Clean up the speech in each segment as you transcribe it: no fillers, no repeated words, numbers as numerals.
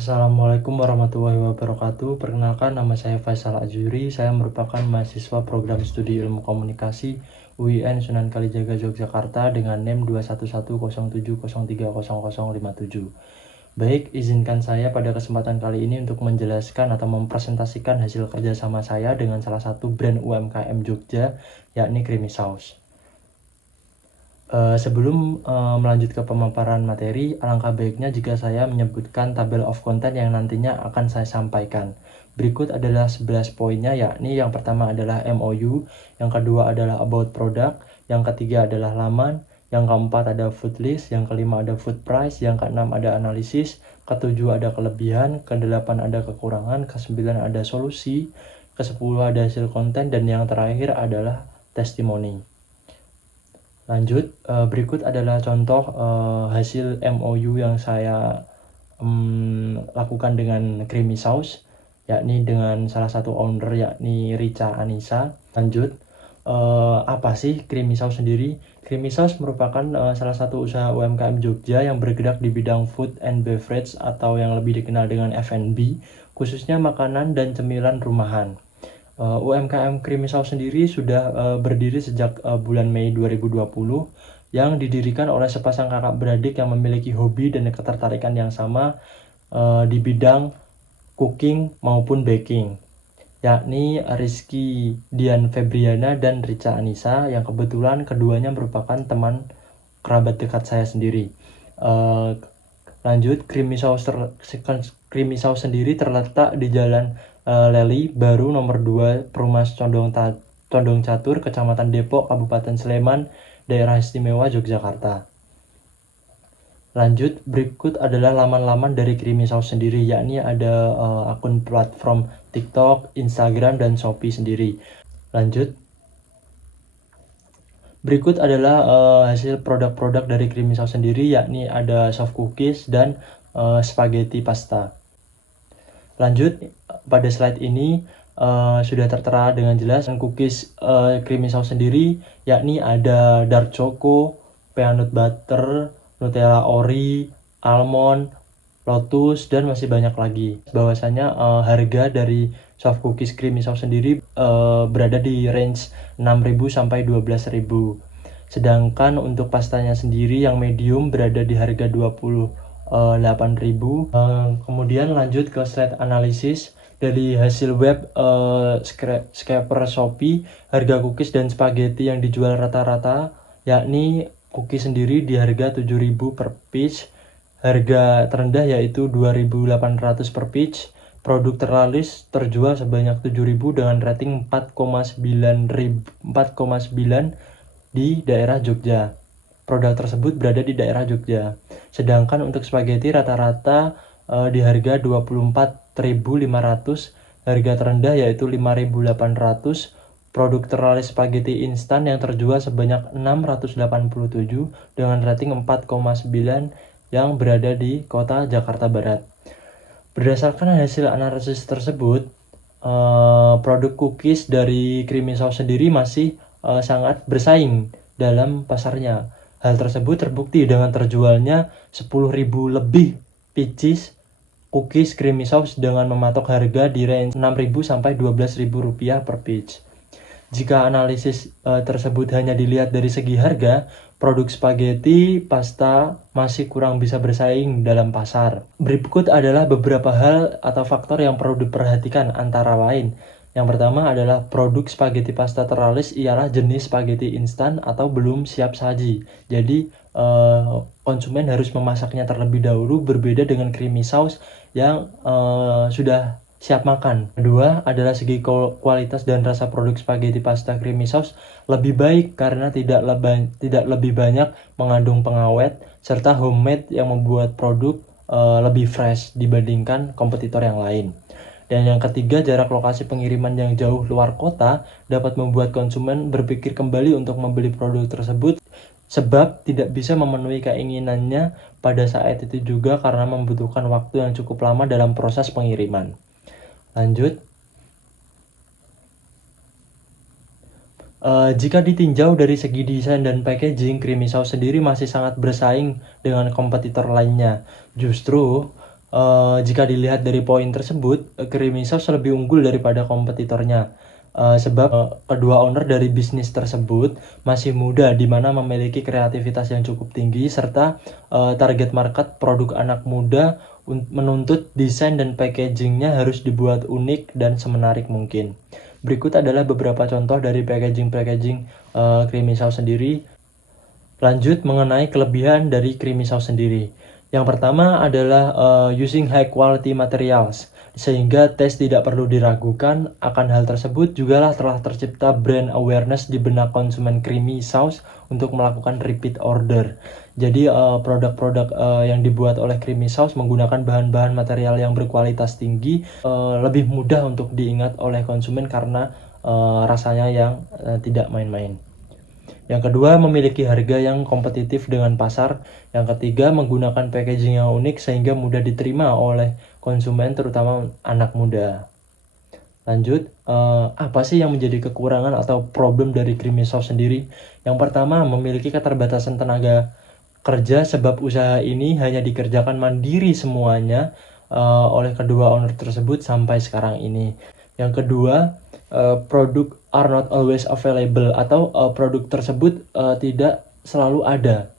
Assalamualaikum warahmatullahi wabarakatuh. Perkenalkan, nama saya Faisal Ajuri. Saya merupakan mahasiswa program studi ilmu komunikasi UIN Sunan Kalijaga Yogyakarta dengan NIM 21107030057. Baik, izinkan saya pada kesempatan kali ini untuk menjelaskan atau mempresentasikan hasil kerjasama saya dengan salah satu brand UMKM Jogja, yakni Creamy Sauce. Sebelum melanjut ke pemaparan materi, alangkah baiknya jika saya menyebutkan tabel of content yang nantinya akan saya sampaikan. Berikut adalah 11 poinnya, yakni yang pertama adalah MOU, yang kedua adalah about product, yang ketiga adalah laman, yang keempat ada food list, yang kelima ada food price, yang keenam ada analisis, ketujuh ada kelebihan, kedelapan ada kekurangan, kesembilan ada solusi, kesepuluh ada hasil konten, dan yang terakhir adalah testimoni. Lanjut, berikut adalah contoh hasil MOU yang saya lakukan dengan Creamy Sauce, yakni dengan salah satu owner yakni Richa Anissa. Lanjut, apa sih Creamy Sauce sendiri? Creamy Sauce merupakan salah satu usaha UMKM Jogja yang bergerak di bidang food and beverage atau yang lebih dikenal dengan F&B, khususnya makanan dan cemilan rumahan. UMKM Creamy Sauce sendiri sudah berdiri sejak bulan Mei 2020 yang didirikan oleh sepasang kakak beradik yang memiliki hobi dan ketertarikan yang sama di bidang cooking maupun baking, yakni Rizky Dian Febriana dan Richa Anissa, yang kebetulan keduanya merupakan teman kerabat dekat saya sendiri. Lanjut, Creamy Sauce sendiri terletak di Jalan Leli Baru nomor 2, Perumas Condong Catur, Kecamatan Depok, Kabupaten Sleman, Daerah Istimewa Yogyakarta. Lanjut, berikut adalah laman-laman dari Creamy Sauce sendiri, yakni ada akun platform TikTok, Instagram, dan Shopee sendiri. Lanjut, berikut adalah hasil produk-produk dari Creamy Sauce sendiri, yakni ada soft cookies dan spaghetti pasta. Lanjut, pada slide ini sudah tertera dengan jelas cookies Creamy Sauce sendiri, yakni ada dark choco, peanut butter, Nutella Ori, almond, lotus, dan masih banyak lagi. Bahwasanya harga dari soft cookies Creamy Sauce sendiri berada di range 6.000 sampai 12.000. Sedangkan untuk pastanya sendiri yang medium berada di harga 28.000. Kemudian lanjut ke slide analisis. Dari hasil web scraper Shopee, harga cookies dan spaghetti yang dijual rata-rata, yakni cookies sendiri di harga 7.000 per piece, harga terendah yaitu 2.800 per piece. Produk terlaris terjual sebanyak 7.000 dengan rating 4,9 di daerah Jogja. Produk tersebut berada di daerah Jogja. Sedangkan untuk spaghetti rata-rata di harga 24.500, harga terendah yaitu 5.800. Produk teralis spaghetti instan yang terjual sebanyak 687 dengan rating 4,9 yang berada di kota Jakarta Barat. Berdasarkan hasil analisis tersebut, produk cookies dari Creamy Sauce sendiri masih sangat bersaing dalam pasarnya. Hal tersebut terbukti dengan terjualnya 10.000 lebih pieces cookies Creamy Sauce dengan mematok harga di range 6.000 sampai 12.000 rupiah per piece. Jika analisis tersebut hanya dilihat dari segi harga, produk spaghetti pasta masih kurang bisa bersaing dalam pasar. Berikut adalah beberapa hal atau faktor yang perlu diperhatikan, antara lain. Yang pertama adalah produk spaghetti pasta teralis ialah jenis spaghetti instan atau belum siap saji. Jadi konsumen harus memasaknya terlebih dahulu, berbeda dengan Creamy Sauce yang sudah siap makan. Kedua adalah segi kualitas dan rasa produk spaghetti pasta Creamy Sauce lebih baik karena tidak lebih banyak mengandung pengawet serta homemade yang membuat produk lebih fresh dibandingkan kompetitor yang lain. Dan yang ketiga, jarak lokasi pengiriman yang jauh luar kota dapat membuat konsumen berpikir kembali untuk membeli produk tersebut, sebab tidak bisa memenuhi keinginannya pada saat itu juga karena membutuhkan waktu yang cukup lama dalam proses pengiriman. Lanjut, jika ditinjau dari segi desain dan packaging, Creamy Sauce sendiri masih sangat bersaing dengan kompetitor lainnya. Justru Jika dilihat dari poin tersebut, Creamy Sauce lebih unggul daripada kompetitornya. Sebab kedua owner dari bisnis tersebut masih muda, di mana memiliki kreativitas yang cukup tinggi, serta target market produk anak muda menuntut desain dan packagingnya harus dibuat unik dan semenarik mungkin. Berikut adalah beberapa contoh dari packaging Creamy Sauce sendiri. Lanjut mengenai kelebihan dari Creamy Sauce sendiri. Yang pertama adalah using high quality materials, sehingga tes tidak perlu diragukan. Akan hal tersebut jugalah telah tercipta brand awareness di benak konsumen Creamy Sauce untuk melakukan repeat order. Jadi produk-produk yang dibuat oleh Creamy Sauce menggunakan bahan-bahan material yang berkualitas tinggi, lebih mudah untuk diingat oleh konsumen karena rasanya yang tidak main-main. Yang kedua, memiliki harga yang kompetitif dengan pasar. Yang ketiga, menggunakan packaging yang unik sehingga mudah diterima oleh konsumen, terutama anak muda. Lanjut, apa sih yang menjadi kekurangan atau problem dari Creamy Sauce sendiri? Yang pertama, memiliki keterbatasan tenaga kerja sebab usaha ini hanya dikerjakan mandiri semuanya oleh kedua owner tersebut sampai sekarang ini. Yang kedua, produk are not always available atau produk tersebut tidak selalu ada.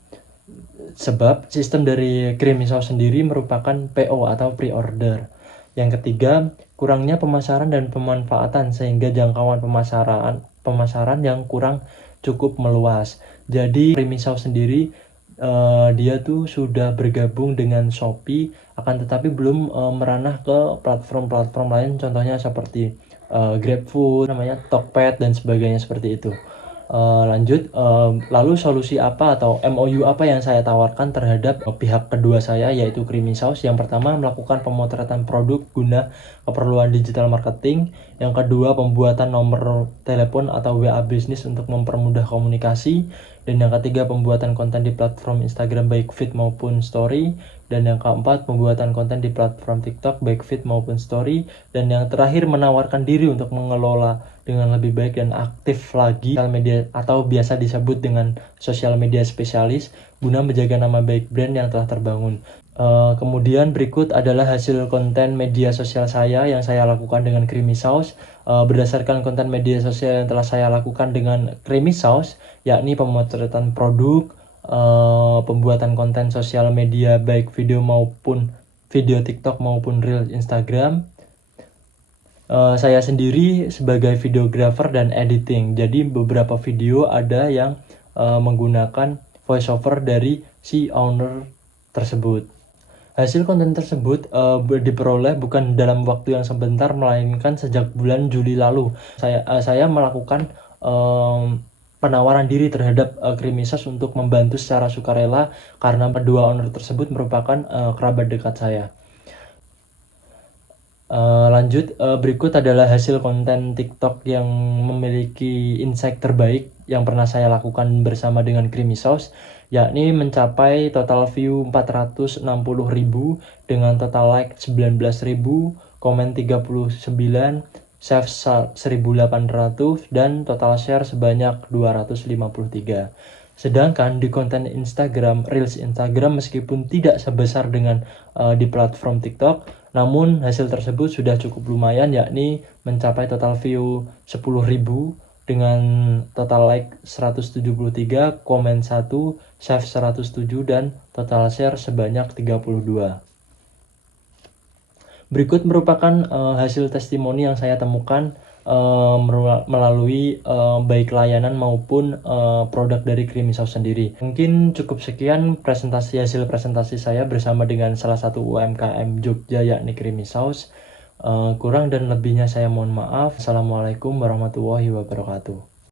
Sebab sistem dari Creamy Sauce sendiri merupakan PO atau pre-order. Yang ketiga, kurangnya pemasaran dan pemanfaatan sehingga jangkauan pemasaran yang kurang cukup meluas. Jadi Creamy Sauce sendiri dia tuh sudah bergabung dengan Shopee, akan tetapi belum meranah ke platform-platform lain, contohnya seperti GrabFood, namanya Tokped dan sebagainya seperti itu. Lanjut, lalu solusi apa atau MOU apa yang saya tawarkan terhadap pihak kedua saya, yaitu Creamy Sauce? Yang pertama, melakukan pemotretan produk guna keperluan digital marketing. Yang kedua, pembuatan nomor telepon atau WA bisnis untuk mempermudah komunikasi. Dan yang ketiga, pembuatan konten di platform Instagram baik feed maupun story. Dan yang keempat, pembuatan konten di platform TikTok baik feed maupun story. Dan yang terakhir, menawarkan diri untuk mengelola dengan lebih baik dan aktif lagi sosial media atau biasa disebut dengan sosial media spesialis guna menjaga nama baik brand yang telah terbangun. Kemudian berikut adalah hasil konten media sosial saya yang saya lakukan dengan Creamy Sauce. Berdasarkan konten media sosial yang telah saya lakukan dengan Creamy Sauce, yakni pemotretan produk, pembuatan konten sosial media baik video maupun video TikTok maupun Reel Instagram. Saya sendiri sebagai videographer dan editing. Jadi beberapa video ada yang menggunakan voiceover dari si owner tersebut. Hasil konten tersebut diperoleh bukan dalam waktu yang sebentar, melainkan sejak bulan Juli lalu. Saya melakukan penawaran diri terhadap Creamy Sauce untuk membantu secara sukarela karena kedua owner tersebut merupakan kerabat dekat saya. Lanjut, berikut adalah hasil konten TikTok yang memiliki insight terbaik yang pernah saya lakukan bersama dengan Creamy Sauce, yakni mencapai total view 460.000 dengan total like 19.000, komen 39, save 1.800, dan total share sebanyak 253. Sedangkan di konten Instagram, Reels Instagram meskipun tidak sebesar dengan di platform TikTok, namun hasil tersebut sudah cukup lumayan, yakni mencapai total view 10.000 dengan total like 173, komen 1, save 107, dan total share sebanyak 32. Berikut merupakan hasil testimoni yang saya temukan melalui baik layanan maupun produk dari Creamy Sauce sendiri. Mungkin cukup sekian hasil presentasi saya bersama dengan salah satu UMKM Jogja, yakni Creamy Sauce. Kurang dan lebihnya saya mohon maaf. Assalamualaikum warahmatullahi wabarakatuh.